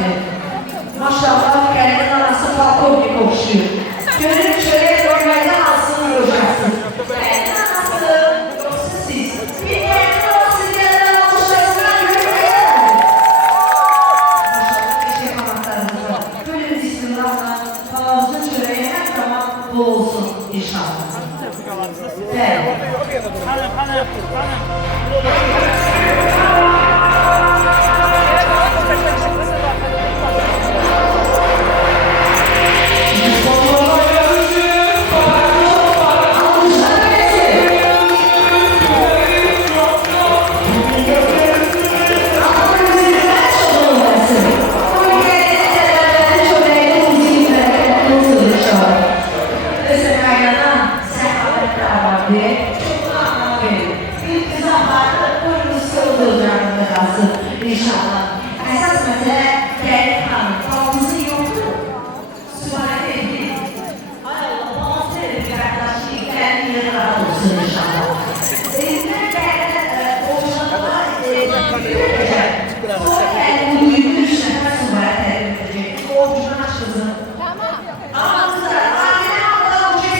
Şafi. Maşallah gelinin anası polkovnik okşuyor. Gönül çörek görməkdən alsın yocaksın. Gelinin anası yoksa siz. Bir gelinin anası gelinin alışlarından görməkdən. Maşallah eşek anahtarımız var. Gönül istimrarla palavuzun çöreği her zaman bol olsun inşallah. Evet. Hanım. İnşallah. Esas mesele